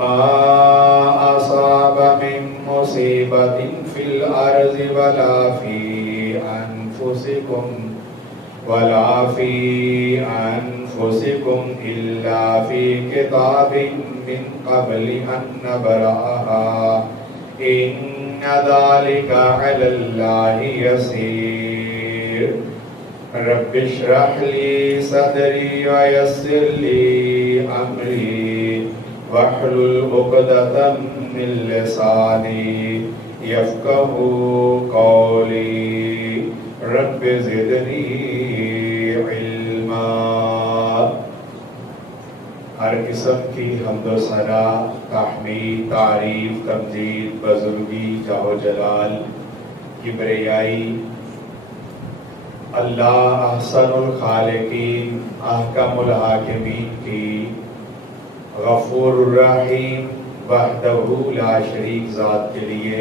ما أصاب من مصيبة في الأرض ولا في أنفسكم إلا في كتاب من قبل أن نبرأها إن ذلك على الله يسير رب اشرح لي صدري ويسر لي أمري واحلل عقدة من لساني يفقهوا قولي رب زدنی علما۔ ہر قسم کی حمد و ثنا، تحمید، تعریف، تمجید، بزرگی، جاہ و جلال، کبریائی اللہ احسن الخالقین احکم الحاکمین کی غفور الرحیم وحدہ لا شریک ذات کے لیے،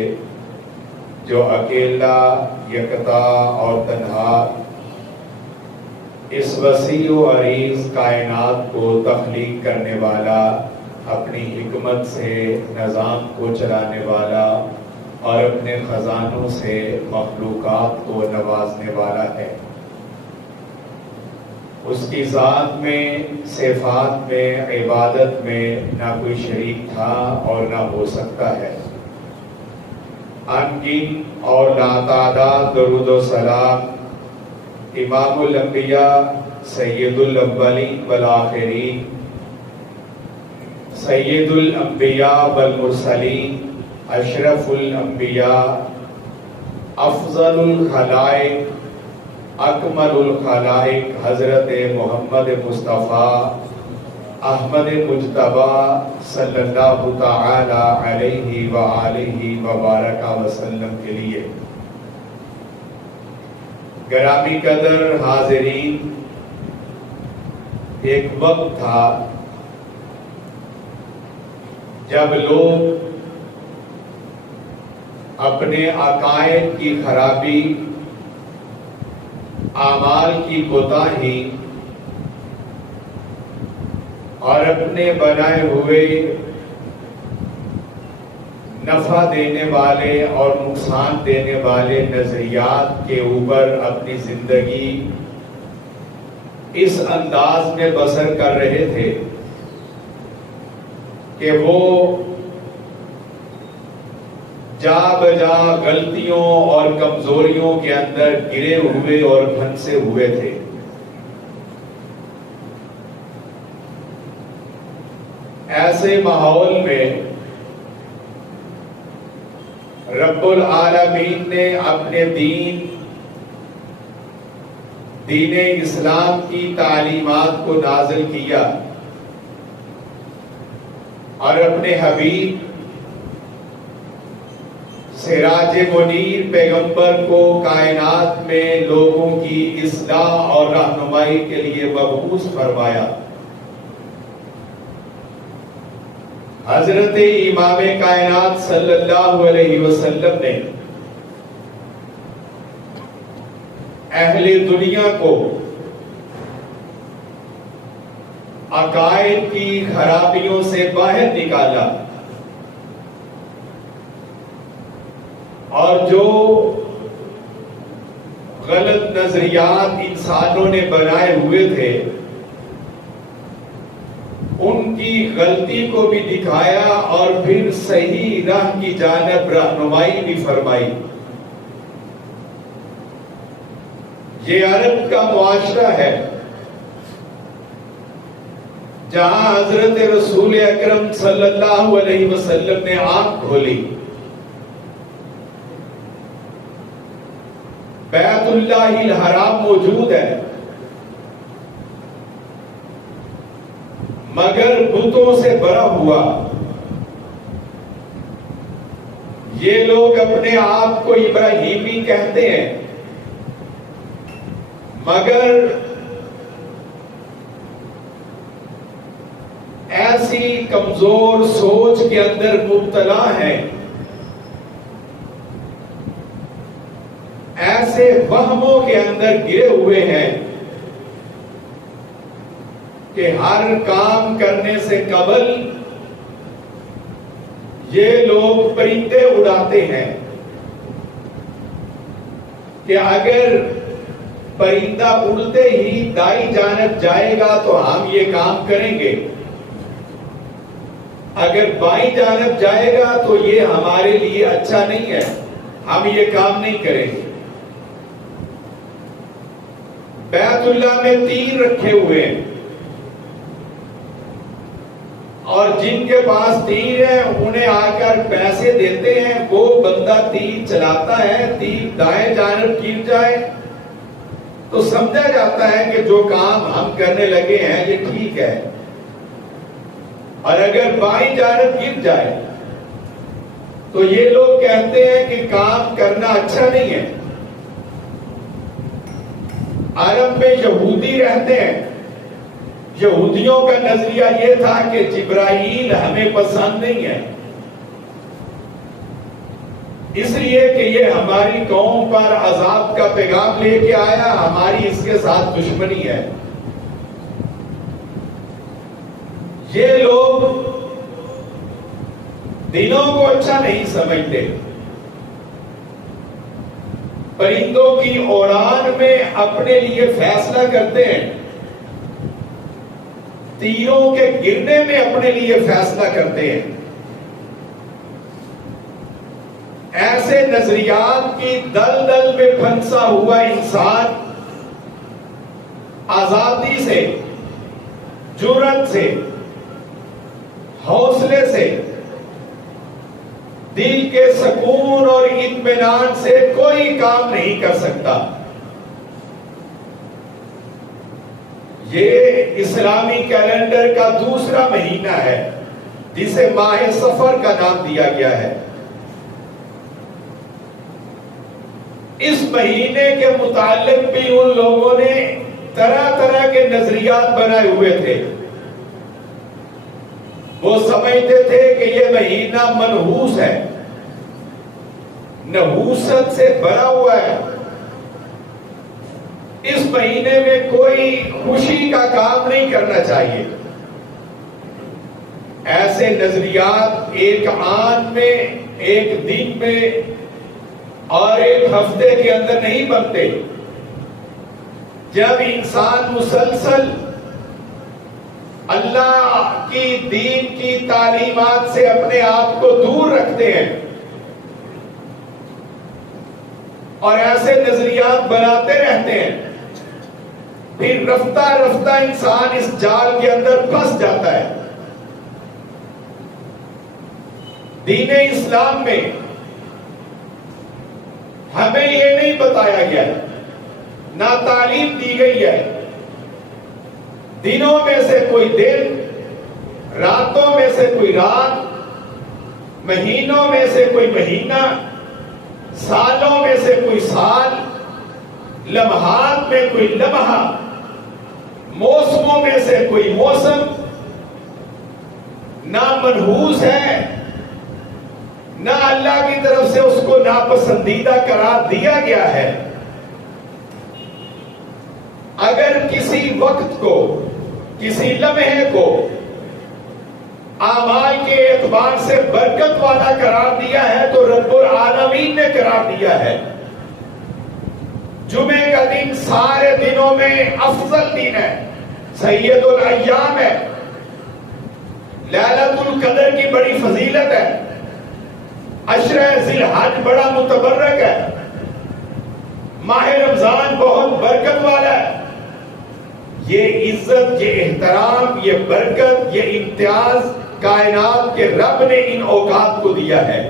جو اکیلا، یکتا اور تنہا اس وسیع و عریض کائنات کو تخلیق کرنے والا، اپنی حکمت سے نظام کو چلانے والا اور اپنے خزانوں سے مخلوقات کو نوازنے والا ہے۔ اس کی ذات میں، صفات میں، عبادت میں نہ کوئی شریک تھا اور نہ ہو سکتا ہے۔ انگن اور لاتعداد درود و سلام امام الانبیاء، سید الاولین والآخرین، سید الانبیاء والمرسلین، اشرف الانبیاء، افضل الخلائق، اکمل الخلائق حضرت محمد مصطفیٰ احمد مجتبی صلی اللہ تعالی علیہ وآلہ وبارک وسلم کے لیے۔ گرامی قدر حاضرین، ایک وقت تھا جب لوگ اپنے عقائد کی خرابی، اعمال کی کوتاہی اور اپنے بنائے ہوئے نفع دینے والے اور نقصان دینے والے نظریات کے اوپر اپنی زندگی اس انداز میں بسر کر رہے تھے کہ وہ جا بجا غلطیوں اور کمزوریوں کے اندر گرے ہوئے اور پھنسے ہوئے تھے۔ ایسے ماحول میں رب العالمین نے اپنے دین اسلام کی تعلیمات کو نازل کیا اور اپنے حبیب سراج منیر پیغمبر کو کائنات میں لوگوں کی اصلاح اور رہنمائی کے لیے مبعوث فرمایا۔ حضرت امام کائنات صلی اللہ علیہ وسلم نے اہل دنیا کو عقائد کی خرابیوں سے باہر نکالا اور جو غلط نظریات انسانوں نے بنائے ہوئے تھے ان کی غلطی کو بھی دکھایا اور پھر صحیح راہ کی جانب رہنمائی بھی فرمائی۔ یہ عرب کا معاشرہ ہے جہاں حضرت رسول اکرم صلی اللہ علیہ وسلم نے آنکھ کھولی۔ بیت اللہ الحرام موجود ہے مگر بتوں سے بھرا ہوا۔ یہ لوگ اپنے آپ کو ابراہیمی کہتے ہیں مگر ایسی کمزور سوچ کے اندر مبتلا ہیں، ایسے وہموں کے اندر گرے ہوئے ہیں کہ ہر کام کرنے سے قبل یہ لوگ پرندے اڑاتے ہیں کہ اگر پرندہ اڑتے ہی دائیں جانب جائے گا تو ہم یہ کام کریں گے، اگر بائیں جانب جائے گا تو یہ ہمارے لیے اچھا نہیں ہے، ہم یہ کام نہیں کریں گے۔ بیت اللہ میں تیر رکھے ہوئے ہیں، اور جن کے پاس تیر ہے انہیں آ کر پیسے دیتے ہیں، وہ بندہ تیر چلاتا ہے، تیر دائیں جانب گر جائے تو سمجھا جاتا ہے کہ جو کام ہم کرنے لگے ہیں یہ ٹھیک ہے، اور اگر بائیں جانب گر جائے تو یہ لوگ کہتے ہیں کہ کام کرنا اچھا نہیں ہے۔ عرب میں یہودی رہتے ہیں، یہودیوں کا نظریہ یہ تھا کہ جبرائیل ہمیں پسند نہیں ہے، اس لیے کہ یہ ہماری قوم پر عذاب کا پیغام لے کے آیا، ہماری اس کے ساتھ دشمنی ہے۔ یہ لوگ دنوں کو اچھا نہیں سمجھتے، پرندوں کی اڑان میں اپنے لیے فیصلہ کرتے ہیں، تیروں کے گرنے میں اپنے لیے فیصلہ کرتے ہیں۔ ایسے نظریات کی دلدل میں پھنسا ہوا انسان آزادی سے، جرأت سے، حوصلے سے، دل کے سکون اور اطمینان سے کوئی کام نہیں کر سکتا۔ یہ اسلامی کیلنڈر کا دوسرا مہینہ ہے جسے ماہ سفر کا نام دیا گیا ہے۔ اس مہینے کے متعلق بھی ان لوگوں نے طرح طرح کے نظریات بنائے ہوئے تھے۔ وہ سمجھتے تھے کہ یہ مہینہ منحوس ہے، نحوست سے بھرا ہوا ہے، اس مہینے میں کوئی خوشی کا کام نہیں کرنا چاہیے۔ ایسے نظریات ایک آن میں، ایک دن میں اور ایک ہفتے کے اندر نہیں بنتے۔ جب انسان مسلسل اللہ کی دین کی تعلیمات سے اپنے آپ کو دور رکھتے ہیں اور ایسے نظریات بناتے رہتے ہیں، پھر رفتہ رفتہ انسان اس جال کے اندر پھنس جاتا ہے۔ دین اسلام میں ہمیں یہ نہیں بتایا گیا، نہ تعلیم دی گئی ہے دنوں میں سے کوئی دن، راتوں میں سے کوئی رات، مہینوں میں سے کوئی مہینہ، سالوں میں سے کوئی سال، لمحات میں کوئی لمحہ، موسموں میں سے کوئی موسم، نہ منحوس ہے، نہ اللہ کی طرف سے اس کو ناپسندیدہ قرار دیا گیا ہے۔ اگر کسی وقت کو، کسی لمحے کو اعمال کے اعتبار سے برکت والا قرار دیا ہے تو رب العالمین نے قرار دیا ہے۔ جمعے کا دن سارے دنوں میں افضل دن ہے، سید الایام ہے، لیلۃ القدر کی بڑی فضیلت ہے، عشرہ ذی الحج بڑا متبرک ہے، ماہ رمضان بہت برکت والا ہے۔ یہ عزت، یہ احترام، یہ برکت، یہ امتیاز کائنات کے رب نے ان اوقات کو دیا ہے،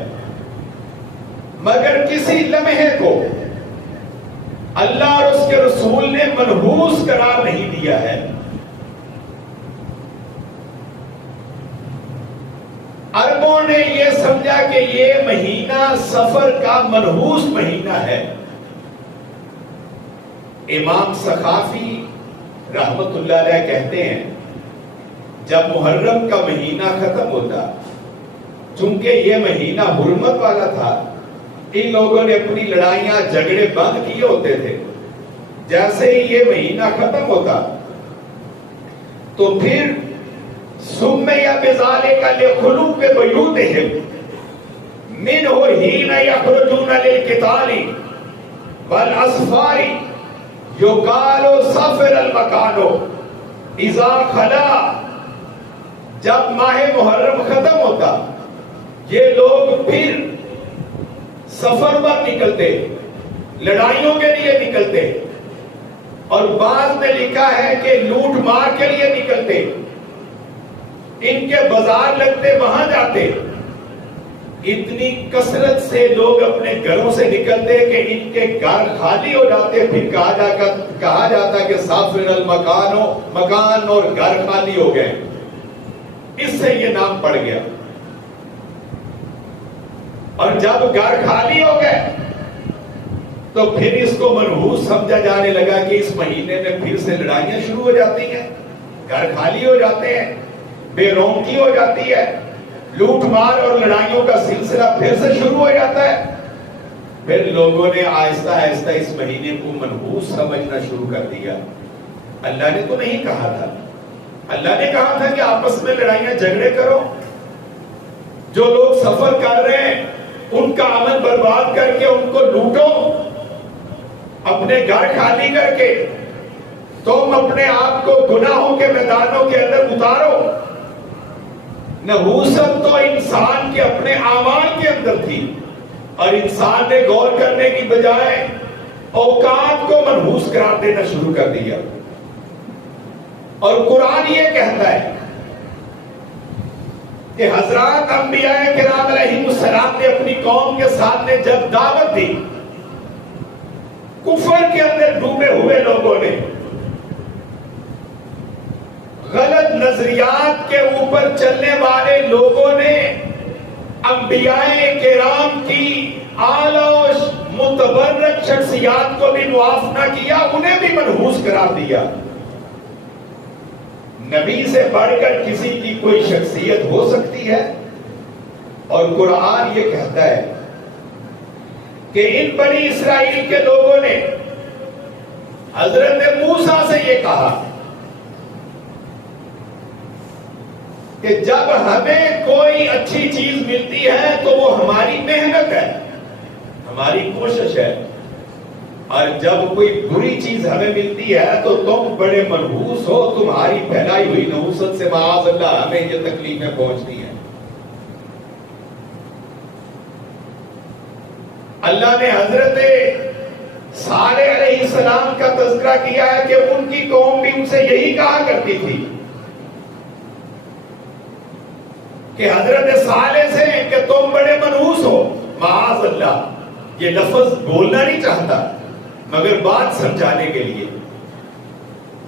مگر کسی لمحے کو اللہ اور اس کے رسول نے منحوس قرار نہیں دیا ہے۔ عربوں نے یہ سمجھا کہ یہ مہینہ سفر کا منحوس مہینہ ہے۔ امام سخاوی رحمت اللہ علیہ کہتے ہیں جب محرم کا مہینہ ختم ہوتا، چونکہ یہ مہینہ حرمت والا تھا، ان لوگوں نے اپنی لڑائیاں جھگڑے بند کیے ہوتے تھے، جیسے ہی یہ مہینہ ختم ہوتا تو پھر سمیہ بذالک لخلوق بیوتہم، منہ حین یخرجون للقتال والاسفار یقال سفر المکان اذا خلا. جب ماہ محرم ختم ہوتا یہ لوگ پھر سفر پر نکلتے، لڑائیوں کے لیے نکلتے، اور بعض نے لکھا ہے کہ لوٹ مار کے لیے نکلتے. ان کے بازار لگتے وہاں جاتے. اتنی کثرت سے لوگ اپنے گھروں سے نکلتے کہ ان کے گھر خالی ہو جاتے. پھر کہا جاتا کہ سافر المکان، مکان اور گھر خالی ہو گئے. اس سے یہ نام پڑ گیا. اور جب گھر خالی ہو گئے تو پھر اس کو منحوس سمجھا جانے لگا کہ اس مہینے میں پھر سے لڑائیاں شروع ہو جاتی ہیں، گھر خالی ہو جاتے ہیں، بے رونقی ہو جاتی ہے، لوٹ مار اور لڑائیوں کا سلسلہ پھر سے شروع ہو جاتا ہے. پھر لوگوں نے آہستہ آہستہ اس مہینے کو منحوس سمجھنا شروع کر دیا. اللہ نے تو نہیں کہا تھا. اللہ نے کہا تھا کہ آپس میں لڑائیاں جھگڑے کرو. جو لوگ سفر کر رہے ہیں ان کا عمل برباد کر کے ان کو لوٹو، اپنے گھر خالی کر کے تم اپنے آپ کو گناہوں کے میدانوں کے اندر اتارو. نحوست تو انسان کے اپنے اعمال کے اندر تھی، اور انسان نے غور کرنے کی بجائے اوقات کو منحوس قرار دینا شروع کر دیا. اور قرآن یہ کہتا ہے کہ حضرات انبیاء کرام علیہ السلام نے اپنی قوم کے سامنے جب دعوت دی، کفر کے اندر ڈوبے ہوئے لوگوں نے، غلط نظریات کے اوپر چلنے والے لوگوں نے انبیاء کرام کی اعلی متبرک شخصیات کو بھی معاف نہ کیا، انہیں بھی منحوس قرار دیا. نبی سے بڑھ کر کسی کی کوئی شخصیت ہو سکتی ہے؟ اور قرآن یہ کہتا ہے کہ ان بنی اسرائیل کے لوگوں نے حضرت موسیٰ سے یہ کہا کہ جب ہمیں کوئی اچھی چیز ملتی ہے تو وہ ہماری محنت ہے، ہماری کوشش ہے، اور جب کوئی بری چیز ہمیں ملتی ہے تو تم بڑے منحوس ہو، تمہاری پھیلائی ہوئی نحوست سے معاذ اللہ ہمیں یہ تکلیفیں پہنچتی ہیں. اللہ نے حضرت صالح علیہ السلام کا تذکرہ کیا ہے کہ ان کی قوم بھی ان سے یہی کہا کرتی تھی کہ حضرت صالح سے کہ تم بڑے منحوس ہو. معاذ اللہ، یہ لفظ بولنا نہیں چاہتا مگر بات سمجھانے کے لیے.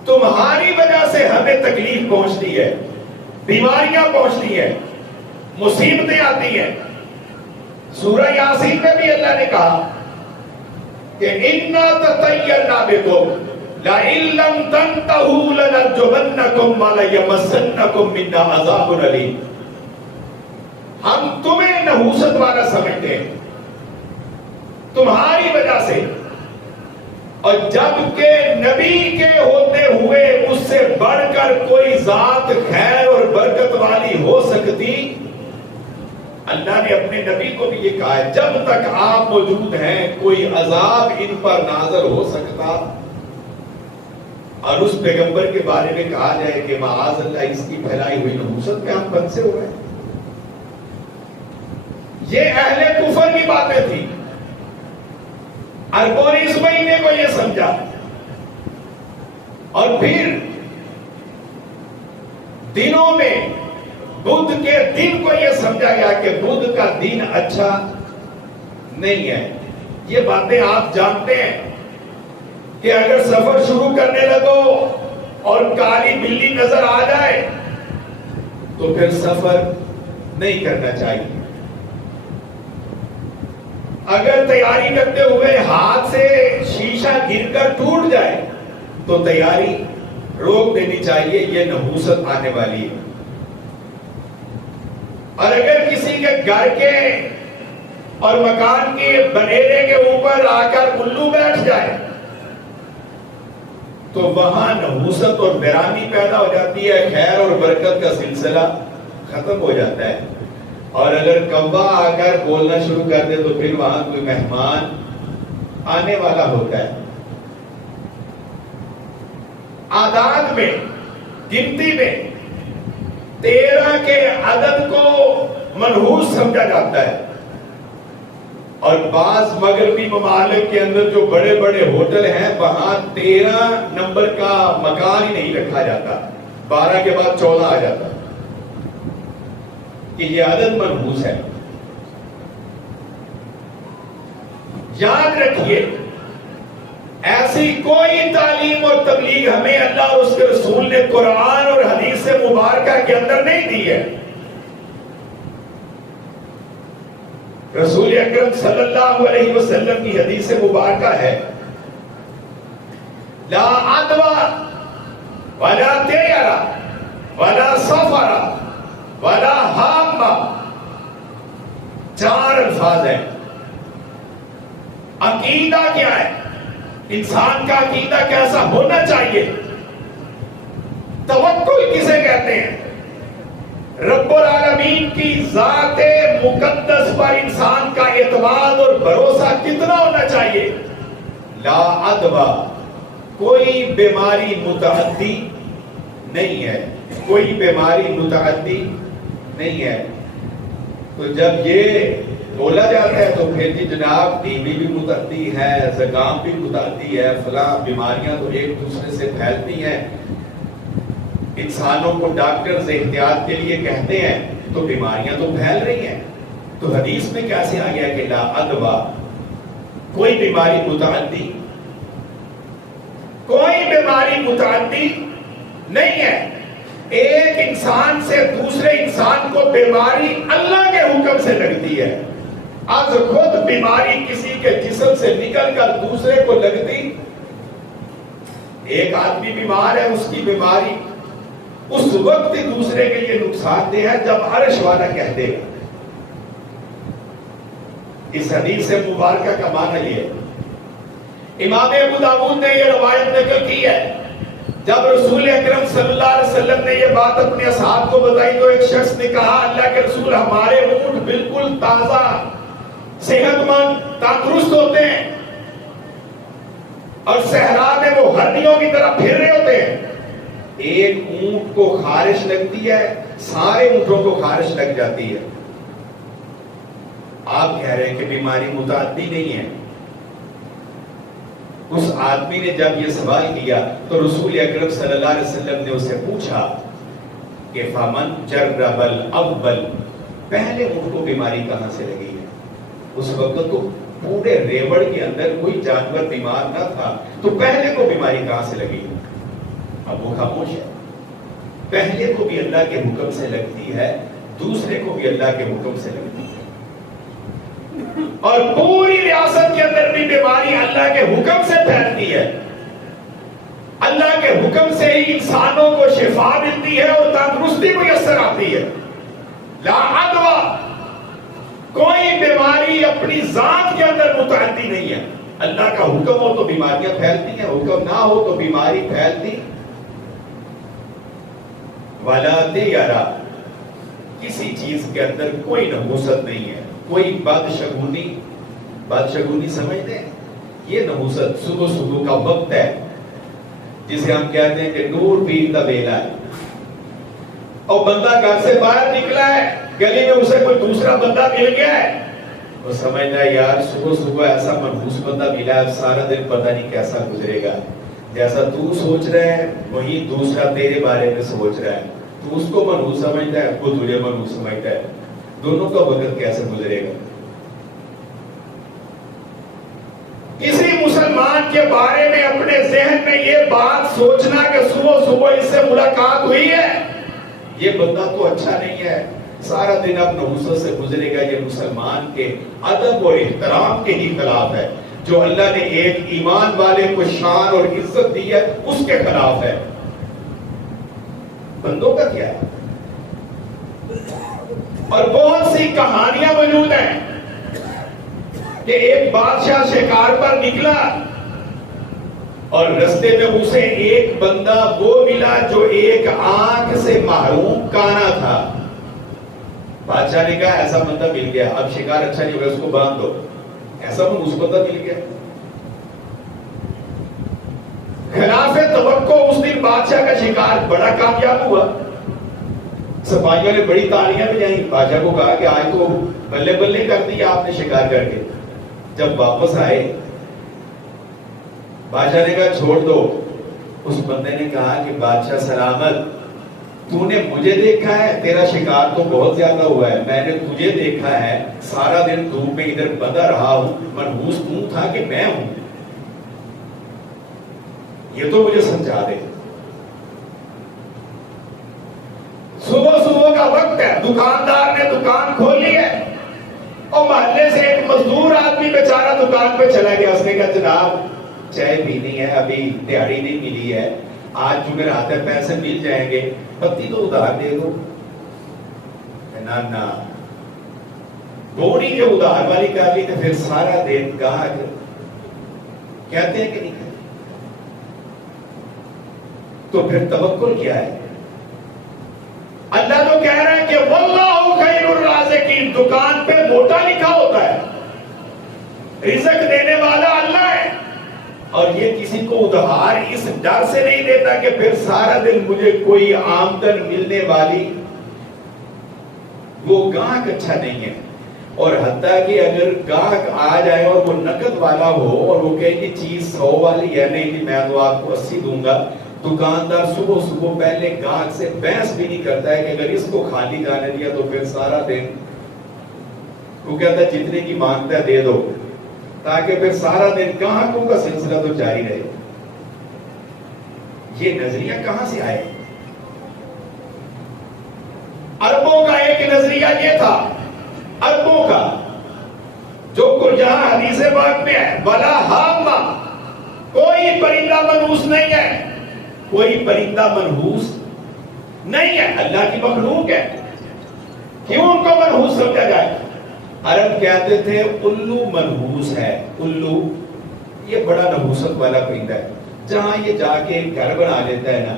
تمہاری وجہ سے ہمیں تکلیف پہنچتی ہے، بیماریاں پہنچتی ہیں، مصیبتیں آتی ہیں. سورہ یاسین میں بھی اللہ نے کہا کہ اِنَّا تَطَيَّرْنَا بِكُمْ لَئِن لَّمْ تَنْتَهُوا لَنَرْجُمَنَّكُمْ وَلَيَمَسَّنَّكُمْ مِنَّا عَذَابٌ أَلِيمٌ. ہم تمہیں نحوست والا سمجھتے ہیں تمہاری وجہ سے، اور جب کہ نبی کے ہوتے ہوئے اس سے بڑھ کر کوئی ذات خیر اور برکت والی ہو سکتی. اللہ نے اپنے نبی کو بھی یہ کہا ہے جب تک آپ موجود ہیں کوئی عذاب ان پر نازل ہو سکتا. اور اس پیغمبر کے بارے میں کہا جائے کہ معاذ اللہ اس کی پھیلائی ہوئی نحوست میں ہم پنسے ہوئے. یہ اہل کفر کی باتیں تھی. عربوں نے اس مہینے کو یہ سمجھا، اور پھر دنوں میں بدھ کے دن کو یہ سمجھا گیا کہ بدھ کا دن اچھا نہیں ہے. یہ باتیں آپ جانتے ہیں کہ اگر سفر شروع کرنے لگو اور کالی بلی نظر آ جائے تو پھر سفر نہیں کرنا چاہیے. اگر تیاری کرتے ہوئے ہاتھ سے شیشہ گر کر ٹوٹ جائے تو تیاری روک دینی چاہیے، یہ نحوست آنے والی ہے. اور اگر کسی کے گھر کے اور مکان کے بنیرے کے اوپر آ کر الو بیٹھ جائے تو وہاں نحوست اور ویرانی پیدا ہو جاتی ہے، خیر اور برکت کا سلسلہ ختم ہو جاتا ہے. اور اگر کوا آ کر بولنا شروع کر دے تو پھر وہاں کوئی مہمان آنے والا ہوتا ہے. اعداد میں، گنتی میں 13 کے عدد کو منحوس سمجھا جاتا ہے، اور بعض مغربی ممالک کے اندر جو بڑے بڑے ہوٹل ہیں وہاں 13 نمبر کا مکان ہی نہیں رکھا جاتا، 12 کے بعد 14 آ جاتا کہ یہ عدد منحوس ہے. یاد رکھیے ایسی کوئی تعلیم اور تبلیغ ہمیں اللہ اور اس کے رسول نے قرآن اور حدیث مبارکہ کے اندر نہیں دی ہے. رسول اکرم صلی اللہ علیہ وسلم کی حدیث مبارکہ ہے، لا عدوى ولا طیر ولا سفر ولا حام. 4 الفاظ ہیں. عقیدہ کیا ہے؟ انسان کا عقیدہ کیسا ہونا چاہیے؟ توکل کسے کہتے ہیں؟ رب العالمین کی ذات مقدس پر انسان کا اعتماد اور بھروسہ کتنا ہونا چاہیے؟ لا عدوى، کوئی بیماری متعدی نہیں ہے، کوئی بیماری متعدی نہیں ہے. تو جب یہ بولا جاتا ہے تو پھر جی جناب ٹی بی بھی متعدی ہے، زکام بھی متعدی ہے، فلاں بیماریاں تو ایک دوسرے سے پھیلتی ہیں. انسانوں کو ڈاکٹرز احتیاط کے لیے کہتے ہیں تو بیماریاں تو پھیل رہی ہیں. تو حدیث میں کیسے آ گیا کہ لا عدوى، کوئی بیماری متعدی، کوئی بیماری متعدی نہیں ہے. ایک انسان سے دوسرے انسان کو بیماری اللہ کے حکم سے لگتی ہے. آج خود بیماری کسی کے جسم سے نکل کر دوسرے کو لگتی. ایک آدمی بیمار ہے، اس کی بیماری اس وقت دوسرے کے لیے نقصان دہ ہے جب عرش والا کہہ دے گا. اس حدیث سے مبارکہ کا معنی یہ ہے. امام ابو داؤد نے یہ روایت نقل کی ہے، جب رسول اکرم صلی اللہ علیہ وسلم نے یہ بات اپنے اصحاب کو بتائی تو ایک شخص نے کہا اللہ کے رسول ہمارے اونٹ بالکل تازہ، صحت مند، تندرست ہوتے ہیں، اور صحرا میں وہ ہڈیوں کی طرح پھر رہے ہوتے ہیں. ایک اونٹ کو خارش لگتی ہے، سارے اونٹوں کو خارش لگ جاتی ہے. آپ کہہ رہے ہیں کہ بیماری متعدی نہیں ہے. اس آدمی نے جب یہ سوال کیا تو رسول اکرم صلی اللہ علیہ وسلم نے اسے پوچھا کہ فمن جرب الاول، پہلے اونٹ کو بیماری کہاں سے لگی ہے؟ اس وقت تو پورے ریوڑ کے اندر کوئی جانور بیمار نہ تھا، تو پہلے کو بیماری کہاں سے لگی؟ اب وہ خاموش ہے. پہلے کو بھی اللہ کے حکم سے لگتی ہے، دوسرے کو بھی اللہ کے حکم سے لگتی ہے. اور پوری ریاست کے اندر بھی بیماری اللہ کے حکم سے پھیلتی ہے. اللہ کے حکم سے ہی انسانوں کو شفا ملتی ہے اور تندرستی میسر آتی ہے. لا عدوى، کوئی بیماری اپنی ذات کے اندر متعدی نہیں ہے. اللہ کا حکم ہو تو بیماریاں پھیلتی ہیں، حکم نہ ہو تو بیماری پھیلتی. ولا طیر، کسی چیز کے اندر کوئی نحوست نہیں ہے، کوئی بدشگونی. بدشگونی سمجھتے ہیں؟ یہ نحوست صبح صبح کا وقت ہے جسے ہم کہتے ہیں کہ نور پیر دا بیلا ہے، اور بندہ گھر سے باہر نکلا ہے، گلی میں اسے کوئی دوسرا بندہ مل گیا ہے، وہ سمجھتا ہے یار صبح صبح ایسا منحوس بندہ ملا ہے، سارا دن پتہ نہیں کیسا گزرے گا. جیسا تو سوچ رہا ہے وہی دوسرا تیرے بارے میں سوچ رہا ہے. تو اس کو منحوس سمجھتا ہے، وہ تجھے منحوس سمجھتا ہے. دونوں کا وقت کیسے گزرے گا؟ کسی مسلمان کے بارے میں اپنے ذہن میں یہ بات سوچنا کہ صبح صبح اس سے ملاقات ہوئی ہے، یہ بندہ تو اچھا نہیں ہے، سارا دن اب نحوست سے گزرے گا، یہ مسلمان کے ادب اور احترام کے ہی خلاف ہے. جو اللہ نے ایک ایمان والے کو شان اور عزت دی ہے اس کے خلاف ہے. بندوں کا کیا ہے؟ اور بہت سی کہانیاں موجود ہیں کہ ایک بادشاہ شکار پر نکلا اور رستے میں اسے ایک بندہ وہ ملا جو ایک آنکھ سے محروم کانا تھا. بادشاہ نے کہا ایسا بندہ مل گیا، اب شکار اچھا نہیں ہوگا، اس کو باندھ دو. ایسا منحوس بندہ مل گیا. خلاف توقع اس دن بادشاہ کا شکار بڑا کامیاب ہوا. سپاہیوں نے بڑی تالیاں بجائیں. بادشاہ کو کہا کہ آج تو بلے بلے کر دیا آپ نے شکار کر کے. جب واپس آئے بادشاہ نے کہا چھوڑ دو. اس بندے نے کہا کہ بادشاہ سلامت، تو نے مجھے دیکھا ہے، تیرا شکار تو بہت زیادہ ہوا ہے، میں نے تجھے دیکھا ہے، سارا دن دھوپ میں ادھر بندہ رہا ہوں، منحوس تو تھا کہ میں ہوں، یہ تو مجھے سمجھا دے. صبح صبح کا وقت ہے، دکاندار نے دکان کھولی ہے اور محلے سے ایک مزدور آدمی بیچارہ دکان پہ چلا گیا. اس نے کہا جناب چائے پینی ہے، ابھی دیہڑی نہیں ملی ہے، آج جمعرات ہے، پیسے مل جائیں گے، پتی تو ادھار دے دو. نہ گوڑی جو ادھار والی کر لی تو پھر سارا دن گاہک کہتے ہیں کہ نہیں کہتے. تو پھر توکل کیا ہے؟ اللہ تو کہہ رہا ہے کہ واللہ خیر الرازقین، دکان پہ موٹا لکھا ہوتا ہے، رزق دینے والا اللہ ہے. اور یہ کسی کو ادھار اس ڈر سے نہیں دیتا کہ پھر سارا دن مجھے کوئی آمدن ملنے والی، وہ گاہک اچھا نہیں ہے. اور حتیٰ کہ اگر گاہک آ جائے اور وہ نقد والا ہو اور وہ کہے کہ چیز 100 والی ہے، نہیں کہ میں تو آپ کو 80 دوں گا، دکاندار صبح صبح پہلے گاہک سے بحث بھی نہیں کرتا ہے کہ اگر اس کو خالی جانے دیا تو پھر سارا دن، وہ کہتا ہے جتنے کی مانگتا ہے دے دو، تاکہ پھر سارا دن گاہکوں کا سلسلہ تو جاری رہے. یہ نظریہ کہاں سے آئے؟ عربوں کا ایک نظریہ یہ تھا، عربوں کا جو جہاں حدیث پاک میں ہے، ولا حامہ، کوئی پرندہ منحوس نہیں ہے، کوئی پرندہ منحوس نہیں ہے، اللہ کی مخلوق ہے، کیوں ان کو منحوس سمجھا جائے؟ عرب کہتے تھے الو منحوس ہے. الو یہ بڑا نحوست والا پرندہ ہے، جہاں یہ جا کے گھر بنا لیتا ہے نا،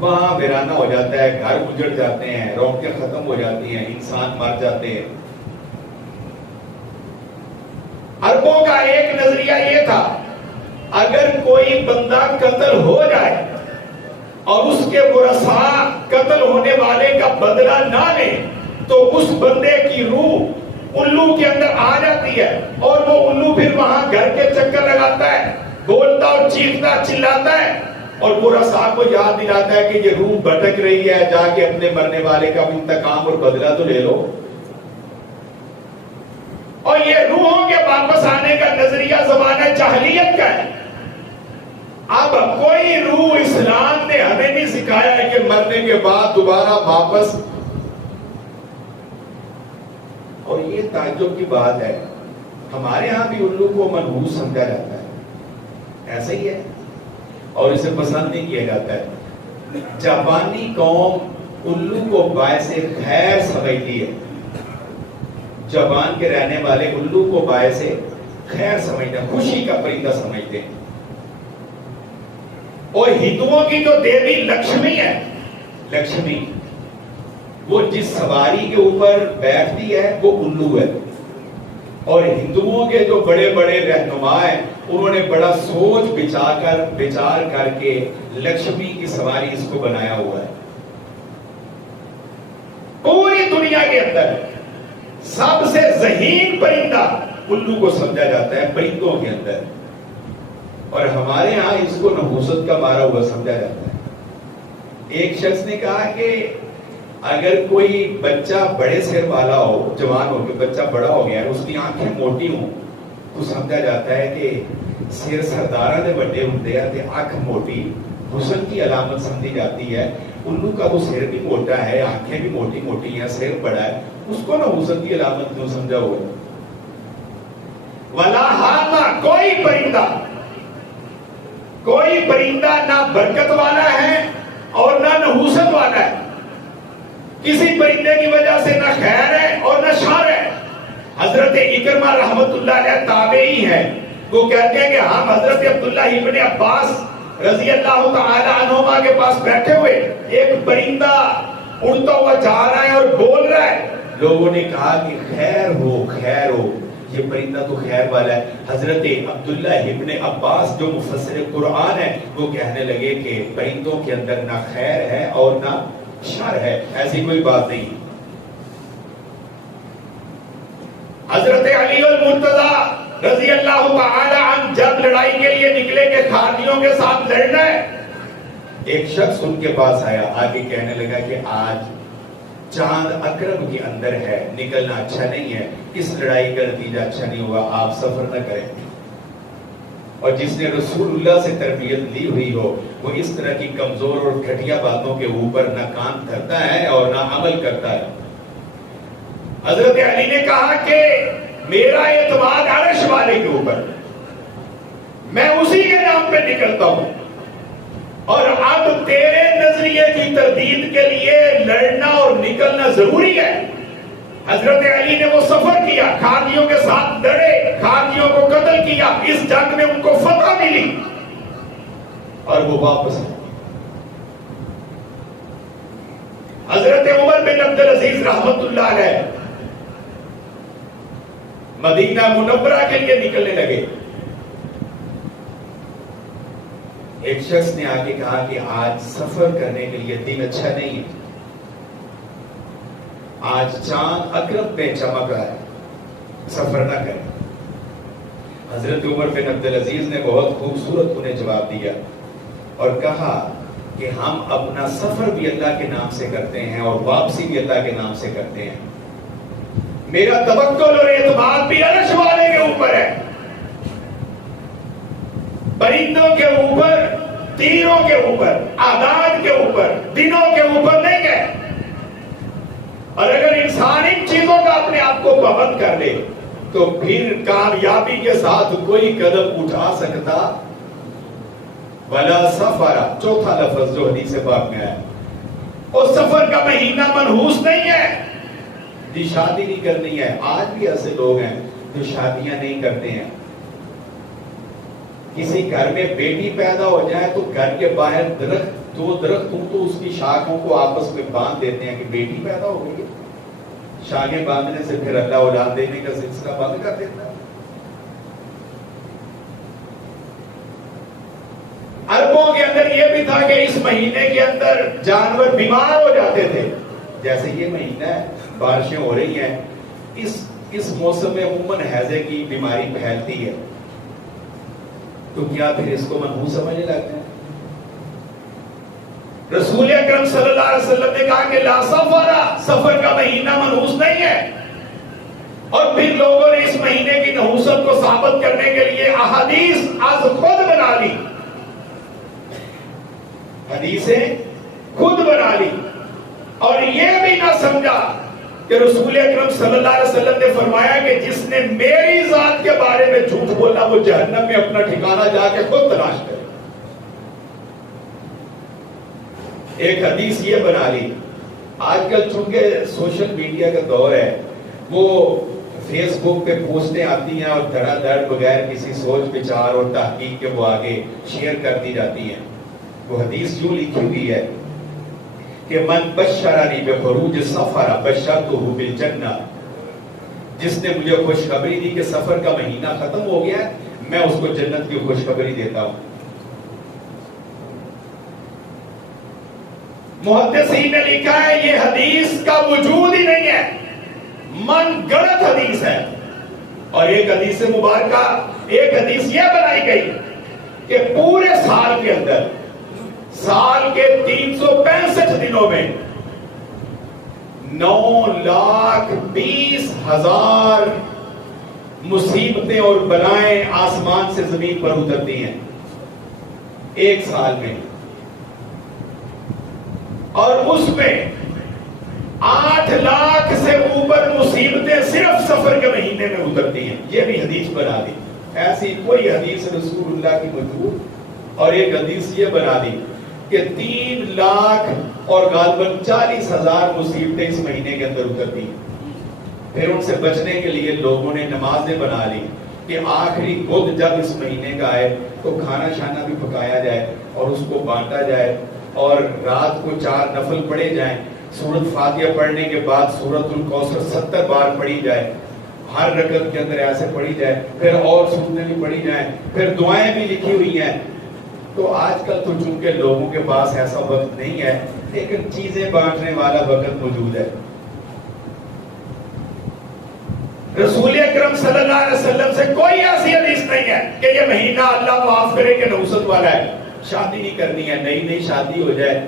وہاں ویرانہ ہو جاتا ہے، گھر اجڑ جاتے ہیں، رونقیں ختم ہو جاتی ہیں، انسان مر جاتے ہیں. عربوں کا ایک نظریہ یہ تھا، اگر کوئی بندہ قتل ہو جائے اور اس کے ورثاء قتل ہونے والے کا بدلہ نہ لے تو اس بندے کی روح الو کے اندر آ جاتی ہے اور وہ الو پھر وہاں گھر کے چکر لگاتا ہے، بولتا اور چیختا چلاتا ہے اور ورثاء کو یاد دلاتا ہے کہ یہ روح بھٹک رہی ہے، جا کے اپنے مرنے والے کا انتقام اور بدلہ تو لے لو. اور یہ روحوں کے واپس آنے کا نظریہ زمانہ جاہلیت کا ہے. اب کوئی روح اسلام نے ہمیں نہیں سکھایا ہے کہ مرنے کے بعد دوبارہ واپس. اور یہ تعجب کی بات ہے، ہمارے ہاں بھی الو کو منحوس سمجھا جاتا ہے، ایسا ہی ہے، اور اسے پسند نہیں کیا جاتا ہے. جاپانی قوم الو کو باعث خیر سمجھتی ہے، جاپان کے رہنے والے الو کو باعث خیر سمجھتے ہیں، خوشی کا پرندہ سمجھتے ہیں. اور ہندوؤں کی جو دیوی لکشمی ہے، لکشمی وہ جس سواری کے اوپر بیٹھتی ہے وہ الو ہے. اور ہندوؤں کے جو بڑے بڑے رہنما ہیں انہوں نے بڑا سوچ بچار کر کے لکشمی کی سواری اس کو بنایا ہوا ہے. پوری دنیا کے اندر سب سے ذہین پرندہ الو کو سمجھا جاتا ہے پرندوں کے اندر، اور ہمارے ہاں اس کو نحوست کا مارا ہوا سمجھا جاتا ہے. ایک شخص نے کہا کہ اگر کوئی بچہ بڑے سر والا ہو، جوان ہو کے بچہ بڑا ہو گیا ہے، اس کی آنکھیں موٹی ہوں تو سمجھا جاتا ہے کہ سر سرداراں دے بڑے ہوندے ہیں تے آنکھ موٹی حسن کی علامت سمجھی جاتی ہے. الو کا تو سر بھی موٹا ہے، آنکھیں بھی موٹی موٹی ہیں، سر بڑا ہے، اس کو نہ حسن کی علامت کیوں سمجھا ہوا ہے؟ ولا حامہ، کوئی پرندہ نہ برکت والا ہے اور نہ نحوست والا ہے. کسی پرندے کی وجہ سے نہ خیر ہے اور نہ شر ہے. حضرت اکرمہ رحمت اللہ علیہ تابعی ہے، وہ کہتے ہیں کہ ہم حضرت عبداللہ ابن عباس رضی اللہ تعالی عنہما کے پاس بیٹھے ہوئے، ایک پرندہ اڑتا ہوا جا رہا ہے اور بول رہا ہے لوگوں نے کہا کہ خیر ہو، یہ پرندہ تو خیر والا ہے۔ حضرت عبداللہ ابن عباس جو مفسر قرآن ہے وہ کہنے لگے کہ پرندوں کے اندر نہ خیر ہے اور نہ شر ہے، ایسی کوئی بات نہیں۔ حضرت علی المرتضی رضی اللہ تعالی عنہ جب لڑائی کے لیے نکلے کہ خارجیوں کے ساتھ لڑنا ہے، ایک شخص ان کے پاس آیا، آگے کہنے لگا کہ آج چاند عقرب کے اندر ہے، نکلنا اچھا نہیں ہے، اس لڑائی کا نتیجہ اچھا نہیں ہوگا، آپ سفر نہ کریں۔ اور جس نے رسول اللہ سے تربیت لی ہوئی ہو وہ اس طرح کی کمزور اور گھٹیا باتوں کے اوپر نہ کان کرتا ہے اور نہ عمل کرتا ہے۔ حضرت علی نے کہا کہ میرا اعتماد عرش والے کے اوپر، میں اسی کے نام پہ نکلتا ہوں، اور اب تیرے نظریے کی تردید کے لیے لڑنا اور نکلنا ضروری ہے۔ حضرت علی نے وہ سفر کیا، خارجیوں کے ساتھ لڑے، خارجیوں کو قتل کیا، اس جنگ میں ان کو فتح ملی اور وہ واپس آئے۔ حضرت عمر بن عبدالعزیز رحمت اللہ علیہ مدینہ منورہ کے لیے نکلنے لگے۔ ایک شخص نے آگے کہا کہ آج سفر کرنے کے لیے دن اچھا نہیں ہے، آج چاند عقرب پہ چمک رہا ہے، سفر نہ کریں۔ حضرت عمر بن عبدالعزیز نے بہت خوبصورت انہیں جواب دیا اور کہا کہ ہم اپنا سفر بھی اللہ کے نام سے کرتے ہیں اور واپسی بھی اللہ کے نام سے کرتے ہیں، میرا توکل اور اعتماد بھی عرش والے کے اوپر ہے، پرندوں کے اوپر، تیروں کے اوپر، اعداد کے اوپر، دنوں کے اوپر نہیں ہے۔ اور اگر انسان ان چیزوں کا اپنے آپ کو پابند کر لے تو پھر کامیابی کے ساتھ کوئی قدم اٹھا سکتا۔ ولا سفر، چوتھا لفظ جو حدیث پاک میں ہے، اس سفر کا مہینہ منحوس نہیں ہے، جی شادی نہیں کرنی ہے۔ آج بھی ایسے لوگ ہیں جو شادیاں نہیں کرتے ہیں، کسی گھر میں بیٹی پیدا ہو جائے تو گھر کے باہر دو درخت ہوں تو اس کی شاخوں کو آپس میں باندھ دیتے ہیں کہ بیٹی پیدا ہو گئی ہے، شاخیں باندھنے سے پھر اللہ اولاد دینے کا سلسلہ بند کر دیتا ہے۔ عربوں کے اندر یہ بھی تھا کہ اس مہینے کے اندر جانور بیمار ہو جاتے تھے، جیسے یہ مہینہ ہے بارشیں ہو رہی ہیں، اس موسم میں عموماً ہیضے کی بیماری پھیلتی ہے، تو کیا پھر اس کو منحوس سمجھنے لگتے ہیں؟ رسول اکرم صلی اللہ علیہ وسلم نے کہا کہ لا سفر، سفر کا مہینہ منحوس نہیں ہے، اور پھر لوگوں نے اس مہینے کی نحوست کو ثابت کرنے کے لیے احادیث از خود بنا لی، حدیثیں خود بنا لی، اور یہ بھی نہ سمجھا کہ رسول اکرم صلی اللہ علیہ وسلم نے فرمایا کہ جس نے میری ذات کے بارے میں جھوٹ بولا وہ جہنم میں اپنا ٹھکانہ جا کے خود تلاش کرے۔ ایک حدیث یہ بنا لی۔ آج کل چونکہ سوشل میڈیا کا دور ہے، وہ فیس بک پہ پوسٹیں آتی ہیں اور دھڑا دھڑ بغیر کسی سوچ بچار اور تحقیق کے وہ آگے شیئر کر دی جاتی ہیں۔ وہ حدیث یوں لکھی ہوئی ہے کہ من بشرنی بخروج سفر بشرتہ بالجنہ، جس نے مجھے خوشخبری دی کہ سفر کا مہینہ ختم ہو گیا ہے، میں اس کو جنت کی خوشخبری دیتا ہوں۔ محدثین نے لکھا ہے یہ حدیث کا وجود ہی نہیں ہے، من گڑت حدیث ہے۔ اور ایک حدیث مبارکہ، ایک حدیث یہ بنائی گئی کہ پورے سال کے اندر، سال کے 365 دنوں میں 9,20,000 مصیبتیں اور بلائیں آسمان سے زمین پر اترتی ہیں ایک سال میں، اور اس میں 8 لاکھ سے اوپر مصیبتیں صرف سفر کے مہینے میں اترتی ہیں۔ یہ بھی حدیث بنا دی، ایسی کوئی حدیث رسول اللہ کی موجود۔ اور ایک حدیث یہ بنا دی کہ 3 لاکھ اور غالباً 40,000 مصیبتیں اس مہینے کے اندر اترتی ہیں۔ پھر ان سے بچنے کے لیے لوگوں نے نمازیں بنا لی کہ آخری بدھ جب اس مہینے کا آئے تو کھانا شانا بھی پکایا جائے اور اس کو بانٹا جائے، اور رات کو 4 نفل پڑھے جائیں، سورۃ فاتحہ پڑھنے کے بعد سورۃ الکوثر 70 بار پڑھی جائے، ہر رکعت کے اندر ایسے پڑھی جائے، پھر اور سورتیں بھی پڑھی جائیں، پھر دعائیں بھی لکھی ہوئی ہیں. تو آج کل تو چونکہ لوگوں کے پاس ایسا وقت نہیں ہے، لیکن چیزیں بانٹنے والا وقت موجود ہے. رسول اکرم صلی اللہ علیہ وسلم سے کوئی ایسی حدیث نہیں ہے کہ یہ مہینہ اللہ معاف کرے کہ نحوست والا ہے، شادی نہیں کرنی ہے، نئی شادی ہو جائے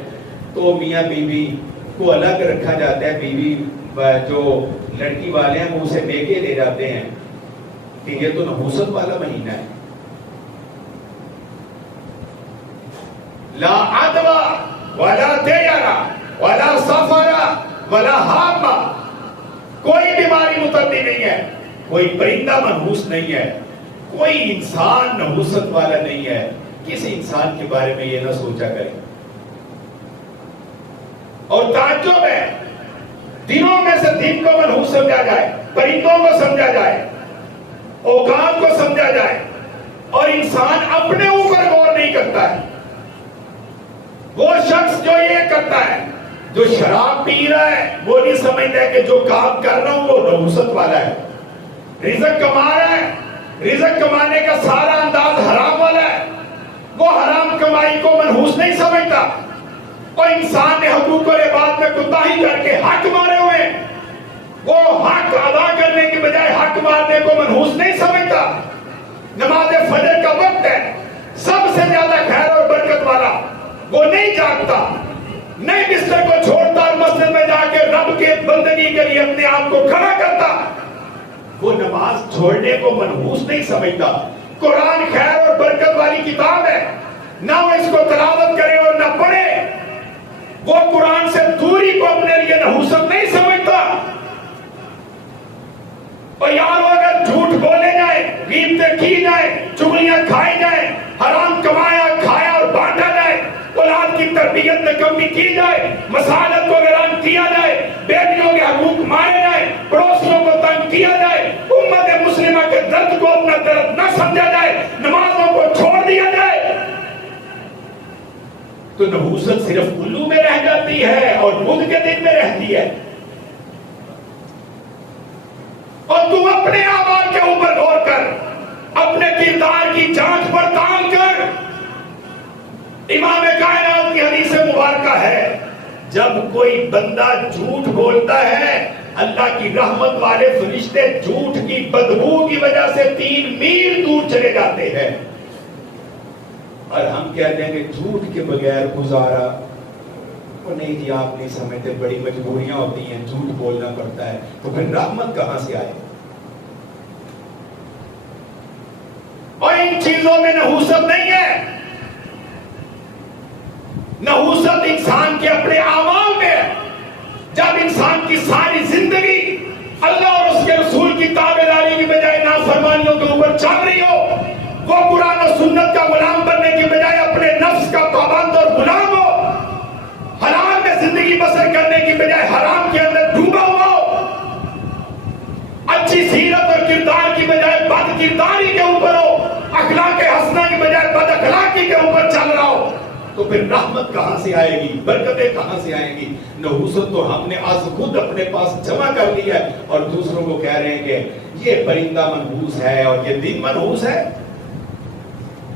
تو میاں بیوی کو الگ رکھا جاتا ہے. بیوی جو لڑکی والے ہیں وہ اسے لے کے لے جاتے ہیں کہ یہ تو نحوست والا مہینہ ہے. لا عدوى ولا دیارا ولا سفرا ولا حاما، کوئی بیماری متعدی نہیں ہے، کوئی پرندہ منحوس نہیں ہے، کوئی انسان نحوست والا نہیں ہے. کسی انسان کے بارے میں یہ نہ سوچا کریں. اور تعجب ہے، دنوں میں سے دن کو منحوس سمجھا جائے، پرندوں کو سمجھا جائے، اوقات کو سمجھا جائے، اور انسان اپنے اوپر غور نہیں کرتا ہے. وہ شخص جو یہ کرتا ہے، جو شراب پی رہا ہے، وہ نہیں سمجھتا ہے کہ جو کام کر رہا ہوں وہ نحوست والا ہے. رزق کما رہا ہے، رزق کمانے کا سارا انداز حرام والا ہے، وہ حرام کمائی کو منحوس نہیں سمجھتا. اور انسان نے حقوق اور عبادت میں کوتاہی کر کے حق مارے ہوئے، وہ حق ادا کرنے کی بجائے حق مارنے کو منحوس نہیں سمجھتا. نماز فجر کا وقت ہے، سب سے زیادہ خیر اور برکت والا، وہ نہیں جاگتا، نہیں بستر کو چھوڑتا اور مسجد میں جا کے رب کے بندگی کے لیے اپنے آپ کو کھڑا کرتا. وہ نماز چھوڑنے کو منحوس نہیں سمجھتا. قرآن خیر اور برکت والی کتاب ہے، نہ وہ اس کو تلاوت کرے اور نہ پڑھے، وہ قرآن سے دوری کو اپنے لیے نحوست نہیں سمجھتا. اور یارو اگر جھوٹ بولے جائے، غیبتیں کی جائے، چغلیاں کھائی جائیں، حرام کمایا کھایا اور بانٹا جائے، اولاد کی تربیت میں کمی کی جائے، مسالت کو ویران کیا جائے، بیٹیوں کے حقوق مارے جائے، پڑوسیوں کو تنگ کیا جائے، امت مسلمہ کے درد کو اپنا درد نہ سمجھا جائے، نمازوں کو چھوڑ دیا جائے، تو نحوست صرف الو میں رہ جاتی ہے اور بدھ کے دن میں رہتی ہے. اور تم اپنے اعمال کے اوپر غور کر، اپنے کردار کی جانچ پڑتال کر. امام کائنات کی حدیث مبارکہ ہے، جب کوئی بندہ جھوٹ بولتا ہے، اللہ کی رحمت والے فرشتے جھوٹ کی بدبو کی وجہ سے 3 میل دور چلے جاتے ہیں. اور ہم کہتے ہیں کہ جھوٹ کے بغیر گزارا، وہ نہیں جی آپ نہیں سمجھتے، بڑی مجبوریاں ہوتی ہیں، جھوٹ بولنا پڑتا ہے. تو پھر رحمت کہاں سے آئے؟ اور ان چیزوں میں نحوست نہیں ہے. نحوست انسان کے اپنے اعمال میں ہے. جب انسان کی ساری زندگی اللہ اور اس کے رسول کی تابعداری کی بجائے نافرمانیوں کے اوپر چل رہی ہو، وہ قرآن و سنت کا غلام بننے کی بجائے اپنے نفس کا پابند اور غلام ہو، حرام میں زندگی بسر کرنے کی بجائے حرام کے اندر ڈوبا ہوا ہو، اچھی سیرت اور کردار کی بجائے بد کرداری کے اوپر ہو، اخلاق حسنہ کی بجائے بد اخلاقی کے اوپر چل رہا ہو، تو پھر رحمت کہاں سے آئے گی؟ برکتیں کہاں سے آئیں گی؟ نحوست تو ہم نے آج خود اپنے پاس جمع کر لی ہے اور دوسروں کو کہہ رہے ہیں کہ یہ پرندہ منحوس ہے اور یہ دن منحوس ہے.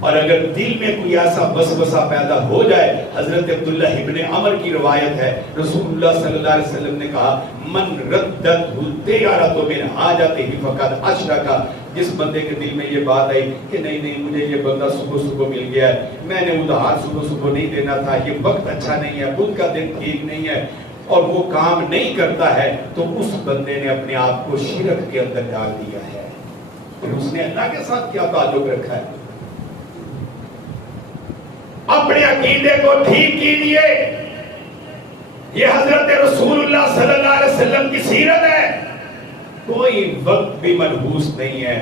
اور اگر دل میں کوئی ایسا وسوسہ پیدا ہو جائے، حضرت عبداللہ ابن عمر کی روایت ہے، رسول اللہ صلی اللہ علیہ وسلم نے کہا من ردت الطیارۃ من حاجتہ فقد اشرک. جس بندے کے دل میں یہ بات آئی کہ نہیں مجھے یہ بندہ صبح مل گیا ہے، میں نے ادھار صبح نہیں دینا تھا، یہ وقت اچھا نہیں ہے، بدھ کا دن ٹھیک نہیں ہے، اور وہ کام نہیں کرتا ہے، تو اس بندے نے اپنے آپ کو شرک کے اندر ڈال دیا ہے. پھر اس نے اللہ کے ساتھ کیا تعلق رکھا ہے؟ اپنے عقیدے کو ٹھیک کیجیے. یہ حضرت رسول اللہ صلی اللہ علیہ وسلم کی سیرت ہے. کوئی وقت بھی منحوس نہیں ہے.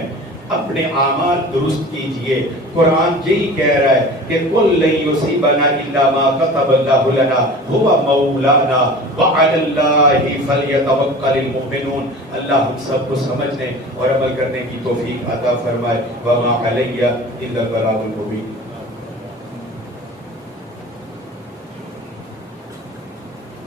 اپنے اعمال درست کیجئے. قرآن یہی کہہ رہا ہے کہ قُلْ لَن يُصِيبَنَا إِلَّا مَا كَتَبَ اللَّهُ لَنَا هُوَ مَوْلَانَا وَعَلَى اللَّهِ فَلْيَتَوَكَّلِ الْمُؤْمِنُونَ. اللہ ہم سب کو سمجھنے اور عمل کرنے کی توفیق عطا فرمائے. وَمَا عَلَيَّ إِلَّا الْبَلَاغُ الْمُبِينُ.